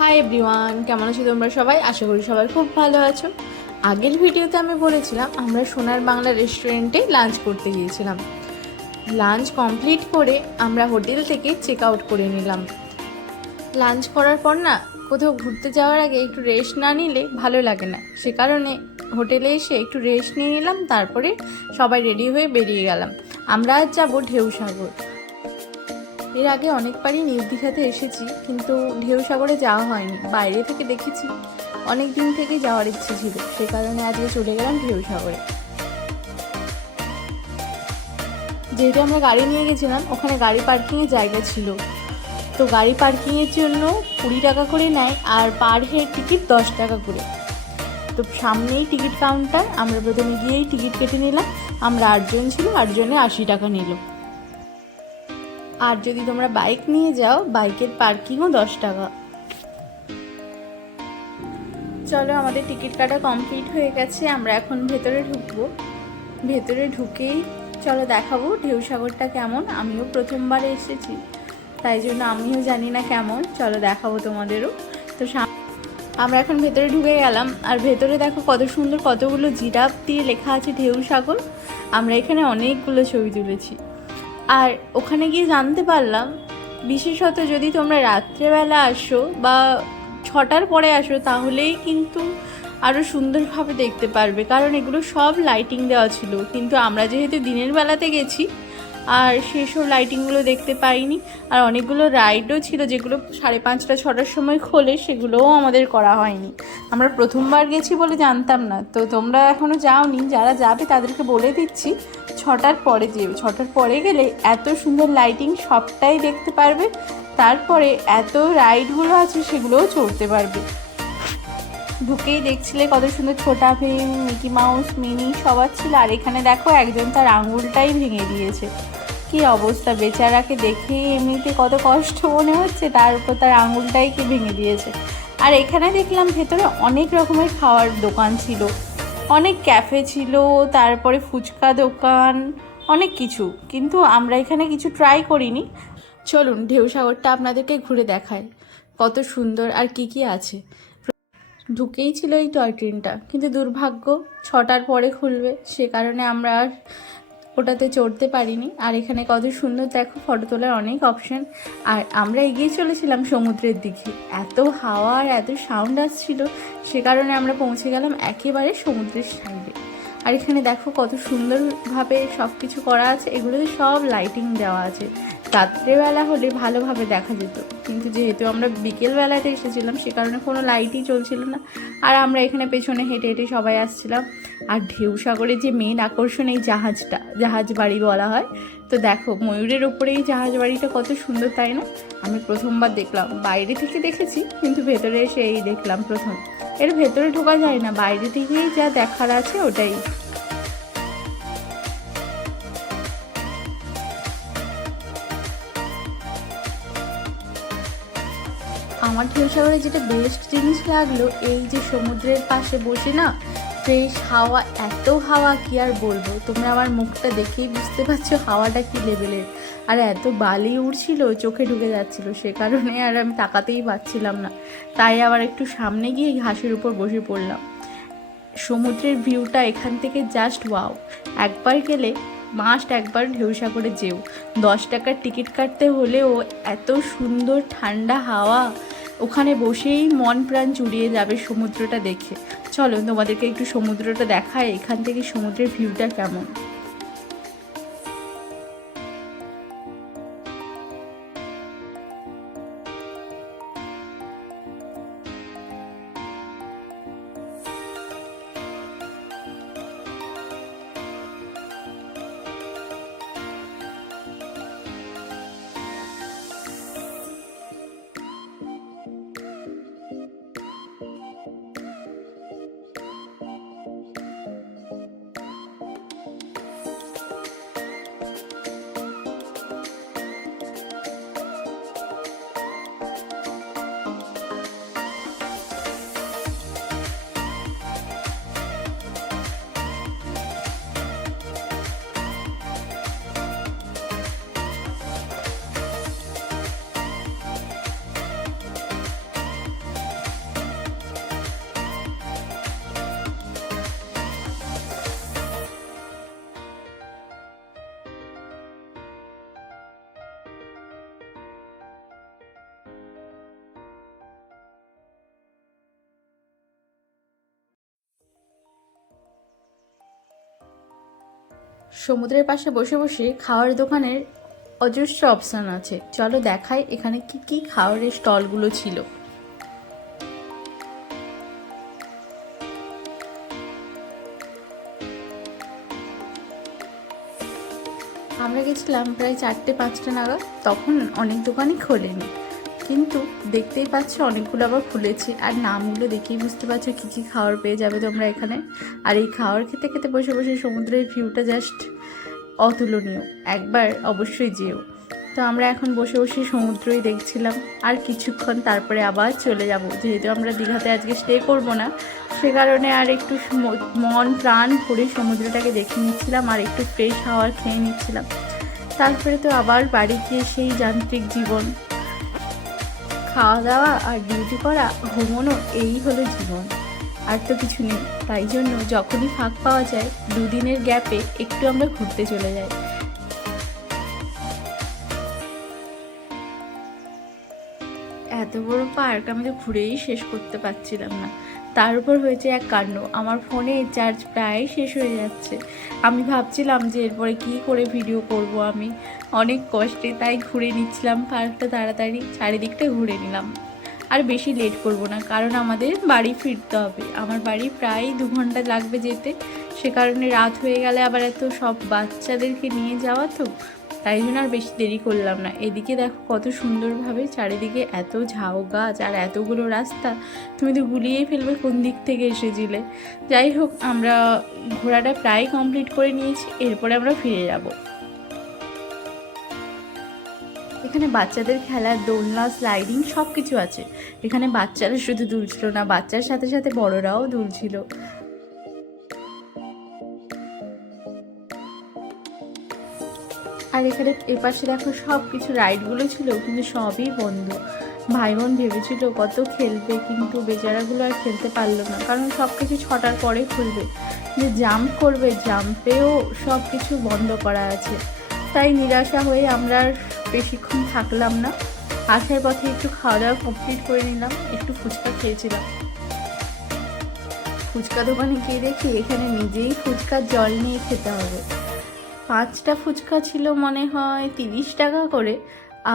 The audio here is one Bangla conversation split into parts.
হাই এভরিওয়ান, কেমন আছো তোমরা সবাই? আশা করি সবাই খুব ভালো আছো। আগের ভিডিওতে আমি বলেছিলাম আমরা সোনার বাংলা রেস্টুরেন্টে লাঞ্চ করতে গিয়েছিলাম। লাঞ্চ কমপ্লিট করে আমরা হোটেল থেকে চেক আউট করে নিলাম। লাঞ্চ করার পর না, কোথাও ঘুরতে যাওয়ার আগে একটু রেস্ট না নিলে ভালো লাগে না। সে কারণে হোটেলে এসে একটু রেস্ট নিয়ে নিলাম, তারপরে সবাই রেডি হয়ে বেরিয়ে গেলাম। আমরা আজ যাবো ঢেউসাগর। এর আগে অনেকবারই নিউ দীঘাতে এসেছি, কিন্তু ঢেউসাগরে যাওয়া হয়নি। বাইরে থেকে দেখেছি, অনেক দিন থেকে যাওয়ার ইচ্ছে ছিল, সে কারণে আজকে চলে গেলাম ঢেউসাগরে। যেহেতু আমরা গাড়ি নিয়ে গেছিলাম, ওখানে গাড়ি পার্কিংয়ের জায়গা ছিল, তো গাড়ি পার্কিংয়ের জন্য 20 টাকা করে নেয়, আর পার হেড টিকিট 10 টাকা করে। তো সামনেই টিকিট কাউন্টার, আমরা প্রথমে গিয়েই টিকিট কেটে নিলাম। আমরা 8 জন ছিল, 8 জনে 80 টাকা নিল। আর যদি তোমরা বাইক নিয়ে যাও, বাইকের পার্কিংও 10 টাকা। চলো, আমাদের টিকিট কাটা কমপ্লিট হয়ে গেছে, আমরা এখন ভেতরে ঢুকবো। ভেতরে ঢুকেই চলো দেখাবো ঢেউসাগরটা কেমন। আমিও প্রথমবার এসেছি, তাই জন্য আমিও জানি না কেমন। চলো দেখাবো তোমাদেরও। তো আমরা এখন ভেতরে ঢুকে গেলাম, আর ভেতরে দেখো কত সুন্দর, কতগুলো জিরাফ দিয়ে লেখা আছে ঢেউসাগর। আমরা এখানে অনেকগুলো ছবি তুলেছি। আর ওখানে গিয়ে জানতে পারলাম, বিশেষত যদি তোমরা রাত্রেবেলা আসো বা 6টার পরে আসো, তাহলেই কিন্তু আরও সুন্দরভাবে দেখতে পারবে, কারণ এগুলো সব লাইটিং দেওয়া ছিল। কিন্তু আমরা যেহেতু দিনের বেলাতে গেছি, আর সেসব লাইটিংগুলো দেখতে পাইনি। আর অনেকগুলো রাইডও ছিল, যেগুলো 5:30 6টার সময় খোলে, সেগুলোও আমাদের করা হয়নি। আমরা প্রথমবার গেছি বলে জানতাম না। তো তোমরা এখনও যাওনি, যারা যাবে তাদেরকে বলে দিচ্ছি 6টার পরে যেও। 6টার পরে গেলে এত সুন্দর লাইটিং সবটাই দেখতে পারবে। তারপরে এত রাইডগুলো আছে, সেগুলোও চড়তে পারবে। ঢুকেই দেখছিলে কত সুন্দর Chhota Bheem, Mickey mouse, mini সবার ছিল। আর এখানে দেখো একজন তার আঙুলটাই ভেঙে দিয়েছে। কি অবস্থা, বেচারাকে দেখে এমনিতে কত কষ্ট মনে হচ্ছে, তার উপর তার আঙুলটাই কি ভেঙে দিয়েছে। আর এখানে দেখলাম ভেতরে অনেক রকমের খাওয়ার দোকান ছিল, অনেক ক্যাফে ছিল, তারপরে ফুচকা দোকান, অনেক কিছু। কিন্তু আমরা এখানে কিছু ট্রাই করিনি। চলুন ঢেউসাগরটা আপনাদেরকে ঘুরে দেখায় কত সুন্দর আর কি কি আছে। ঢুকেই ছিল এই টয় ট্রেনটা, কিন্তু দুর্ভাগ্য 6টার পরে খুলবে, সে কারণে আমরা আর ওটাতে চড়তে পারিনি। আর এখানে কত সুন্দর দেখো, ফটো তোলার অনেক অপশান। আর আমরা এগিয়ে চলেছিলাম সমুদ্রের দিকে। এত হাওয়া আর এত সাউন্ড আসছিল, সে কারণে আমরা পৌঁছে গেলাম একেবারে সমুদ্রের সাইডে। আর এখানে দেখো কত সুন্দরভাবে সব কিছু করা আছে, এগুলোতে সব লাইটিং দেওয়া আছে। রাত্রেবেলা হলে ভালোভাবে দেখা যেত, কিন্তু যেহেতু আমরা বিকেলবেলাতে এসেছিলাম, সে কারণে কোনো লাইটই চলছিল না। আর আমরা এখানে পেছনে হেঁটে হেঁটে সবাই আসছিলাম। আর ঢেউসাগরের যে মেন আকর্ষণ, এই জাহাজটা, জাহাজ বাড়ি বলা হয়। তো দেখো ময়ূরের ওপরে এই জাহাজ বাড়িটা কত সুন্দর, তাই না? আমি প্রথমবার দেখলাম, বাইরে থেকে দেখেছি, কিন্তু ভেতরে এসে এই দেখলাম প্রথম। এর ভেতরে ঢোকা যায় না, বাইরে থেকেই যা দেখার আছে ওটাই। আমার ঢেউসাগরে যেটা বেস্ট জিনিস লাগলো, এই যে সমুদ্রের পাশে বসে না, ফ্রেশ হাওয়া, এত হাওয়া কি আর বলবো। তোমরা আমার মুখটা দেখেই বুঝতে পারছো হাওয়াটা কি লেভেলের। আর এত বালি উড়ছিল, চোখে ঢুকে যাচ্ছিল, সে কারণে আর আমি তাকাতেই পারছিলাম না। তাই আবার একটু সামনে গিয়ে ঘাসের উপর বসে পড়লাম। সমুদ্রের ভিউটা এখান থেকে জাস্ট ওয়াও। একবার গেলে মাস্ট একবার ঢেউসাগরে যেও। 10 টাকার টিকিট কাটতে হলেও এত সুন্দর ঠান্ডা হাওয়া, ওখানে বসেই মন প্রাণ জুড়িয়ে যাবে সমুদ্রটা দেখে। চলো তোমাদেরকে একটু সমুদ্রটা দেখায়, এখান থেকে সমুদ্রের ভিউটা কেমন। সমুদ্রের পাশে বসে বসে খাওয়ার দোকানের অজস্র অপশান আছে, চলো দেখাই এখানে কি কি খাওয়ারের স্টলগুলো ছিল। আমরা গেছিলাম প্রায় 4টে-5টা নাগাদ, তখন অনেক দোকানই খোলেনি, কিন্তু দেখতেই পাচ্ছ অনেকগুলো আবার খুলেছে। আর নামগুলো দেখেই বুঝতে পারছো কী কী খাবার পেয়ে যাবে তোমরা এখানে। আর এই খাবার খেতে খেতে বসে বসে সমুদ্রের ভিউটা জাস্ট অতুলনীয়, একবার অবশ্যই যেও। তো আমরা এখন বসে বসে সমুদ্রই দেখছিলাম, আর কিছুক্ষণ তারপরে আবার চলে যাব, যেহেতু আমরা দীঘাতে আজকে স্টে করব না, সে কারণে আর একটু মন প্রাণ ভরে সমুদ্রটাকে দেখে নিচ্ছিলাম আর একটু ফ্রেশ হাওয়া খেয়ে নিচ্ছিলাম। তারপরে তো আবার বাড়ি গিয়ে সেই যান্ত্রিক জীবন, খাওয়া দাওয়া আর ডিউটি করা, ঘুমোনো, এই হলো জীবন, আর তো কিছু নেই। তাই জন্য যখনই ফাঁক পাওয়া যায় 2 দিনের গ্যাপে একটু আমরা ঘুরতে চলে যাই। এত বড় পার্ক আমি তো ঘুরেই শেষ করতে পারছিলাম না। তার উপর হয়েছে এক কাণ্ড, আমার ফোনে চার্জ প্রায় শেষ হয়ে যাচ্ছে। আমি ভাবছিলাম যে এরপরে কী করে ভিডিও করব আমি, অনেক কষ্টে তাই ঘুরে নিচ্ছিলাম পার্কটা, তাড়াতাড়ি চারিদিকটা ঘুরে নিলাম। আর বেশি লেট করব না, কারণ আমাদের বাড়ি ফিরতে হবে। আমার বাড়ি প্রায় 2 ঘন্টা লাগবে যেতে, সে কারণে রাত হয়ে গেলে আবার এত সব বাচ্চাদেরকে নিয়ে যাওয়া, তো তাই জন্য আর বেশি দেরি করলাম না। এদিকে দেখো কত সুন্দরভাবে চারিদিকে এত ঝাউ গাছ আর এতগুলো রাস্তা, তুমি তো গুলিয়েই ফেলবে কোন দিক থেকে এসেছিলে। যাই হোক, আমরা ঘোরাটা প্রায় কমপ্লিট করে নিয়েছি, এরপরে আমরা ফিরে যাব। এখানে বাচ্চাদের খেলার দোলনা, স্লাইডিং সব কিছু আছে। এখানে বাচ্চারা শুধু দুলছিল না, বাচ্চার সাথে সাথে বড়রাও দুলছিল। আর এখানে এপাশে দেখো সব কিছু রাইডগুলো ছিল, কিন্তু সবই বন্ধ। ভাই বোন ভেবেছিল কত খেলবে, কিন্তু বেচারাগুলো আর খেলতে পারলো না, কারণ সব কিছু 6টার পরে খুলবে। যে জাম্প করবে, জাম্পেও সব কিছু বন্ধ করা আছে। তাই নিরাশা হয়ে আমরা আর বেশিক্ষণ থাকলাম না, আসার পথে একটু খাওয়া দাওয়া কমপ্লিট করে নিলাম, একটু ফুচকা খেয়েছিলাম। ফুচকা দোকানে গিয়ে দেখি এখানে নিজেই ফুচকার জল নিয়ে খেতে হবে। 5টা ফুচকা ছিল মনে হয় 30 টাকা করে।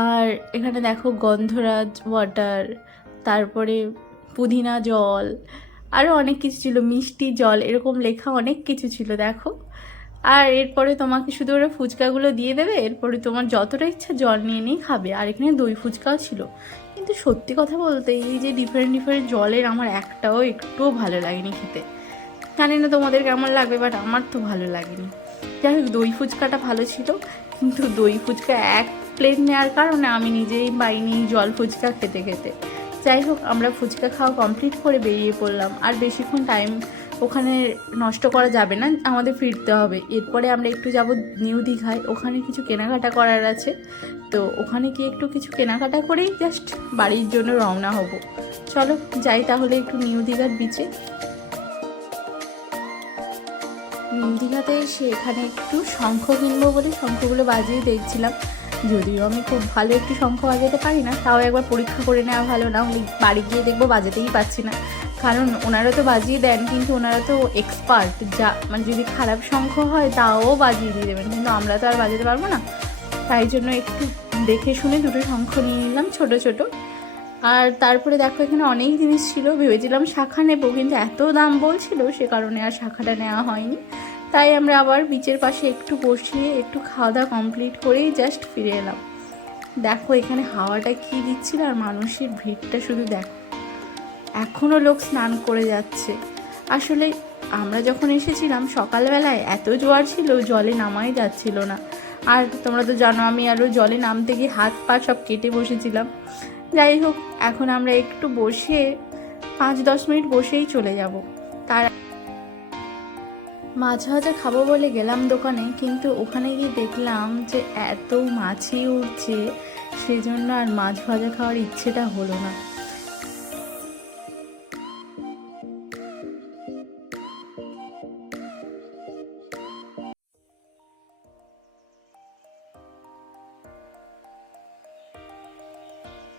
আর এখানে দেখো গন্ধরাজ ওয়াটার, তারপরে পুদিনা জল, আরও অনেক কিছু ছিল, মিষ্টি জল, এরকম লেখা অনেক কিছু ছিল দেখো। আর এরপরে তোমাকে শুধু ওরা ফুচকাগুলো দিয়ে দেবে, এরপরে তোমার যতটা ইচ্ছা জল নিয়ে নিয়ে খাবে। আর এখানে দই ফুচকাও ছিল, কিন্তু সত্যি কথা বলতে এই যে ডিফারেন্ট ডিফারেন্ট জলের আমার একটুও ভালো লাগেনি খেতে। জানি না তোমাদের কেমন লাগবে, বাট আমার তো ভালো লাগেনি। যাই হোক, দই ফুচকাটা ভালো ছিল, কিন্তু দই ফুচকা 1 প্লেট নেওয়ার কারণে আমি নিজেই পাইনি জল ফুচকা খেতে খেতে। যাই হোক, আমরা ফুচকা খাওয়া কমপ্লিট করে বেরিয়ে পড়লাম, আর বেশিক্ষণ টাইম ওখানে নষ্ট করা যাবে না, আমাদের ফিরতে হবে। এরপরে আমরা একটু যাব নিউ দীঘায়, ওখানে কিছু কেনাকাটা করার আছে, তো ওখানে গিয়ে একটু কিছু কেনাকাটা করেই জাস্ট বাড়ির জন্য রওনা হব। চলো যাই তাহলে একটু নিউ দীঘার বিচে। নিউ দীঘাতে এসে এখানে একটু শঙ্খ কিনবো বলে শঙ্খগুলো বাজিয়ে দেখছিলাম। যদিও আমি খুব ভালো একটু শঙ্খ বাজাতে পারি না, তাও একবার পরীক্ষা করে নেওয়া ভালো, না হলে বাড়ি গিয়ে দেখবো বাজাতেই পারছি না। কারণ ওনারা তো বাজিয়ে দেন, কিন্তু ওনারা তো এক্সপার্ট, যা মানে যদি খারাপ শঙ্খ হয় তাও বাজিয়ে দিয়ে দেবেন, কিন্তু আমরা তো আর বাজাতে পারবো না। তাই জন্য একটু দেখে শুনে 2টো শঙ্খ নিয়ে নিলাম ছোট ছোট। আর তারপরে দেখো এখানে অনেক জিনিস ছিল, ভেবেছিলাম শাখা নেবো, কিন্তু এত দাম বলছিল সে কারণে আর শাখাটা নেওয়া হয়নি। তাই আমরা আবার বিচের পাশে একটু বসিয়ে একটু খাওয়া দাওয়া কমপ্লিট করেই জাস্ট ফিরে এলাম। দেখো এখানে হাওয়াটা কী দিচ্ছিল, আর মানুষের ভিড়টা শুধু দেখো, এখনও লোক স্নান করে যাচ্ছে। আসলে আমরা যখন এসেছিলাম সকালবেলায় এত জোয়ার ছিল, জলে নামাই যাচ্ছিল না। আর তোমরা তো জানো আমি আরও জলে নামতে গিয়ে হাত পা সব কেটে বসেছিলাম। যাই হোক, এখন আমরা একটু বসে 5-10 মিনিট বসেই চলে যাব। তার মাছ ভাজা খাবো বলে গেলাম দোকানে, কিন্তু ওখানে গিয়ে দেখলাম যে এত মাছই উঠছে, সেজন্য আর মাছ ভাজা খাওয়ার ইচ্ছেটা হলো না।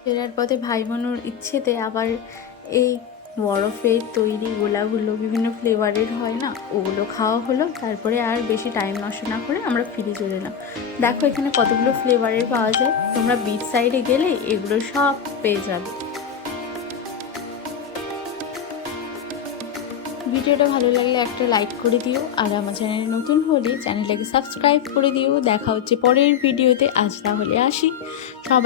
ফেরার পথে ভাই বোনের ইচ্ছেতে আবার এই বরফের তৈরি গোলাগুলো বিভিন্ন ফ্লেভারের হয় না, ওগুলো খাওয়া হলো। তারপরে আর বেশি টাইম নষ্ট না করে আমরা ফিরে চলে এলাম। দেখো এখানে কতগুলো ফ্লেভারের পাওয়া যায়, তোমরা বিচ সাইডে গেলে এগুলো সব পেয়ে যাবে। ভিডিওটা ভালো লাগলে একটা লাইক করে দিও, আর আমার চ্যানেলে নতুন হলে চ্যানেলটাকে সাবস্ক্রাইব করে দিও। দেখা হচ্ছে পরের ভিডিওতে। আজ তাহলে আসি, সবাই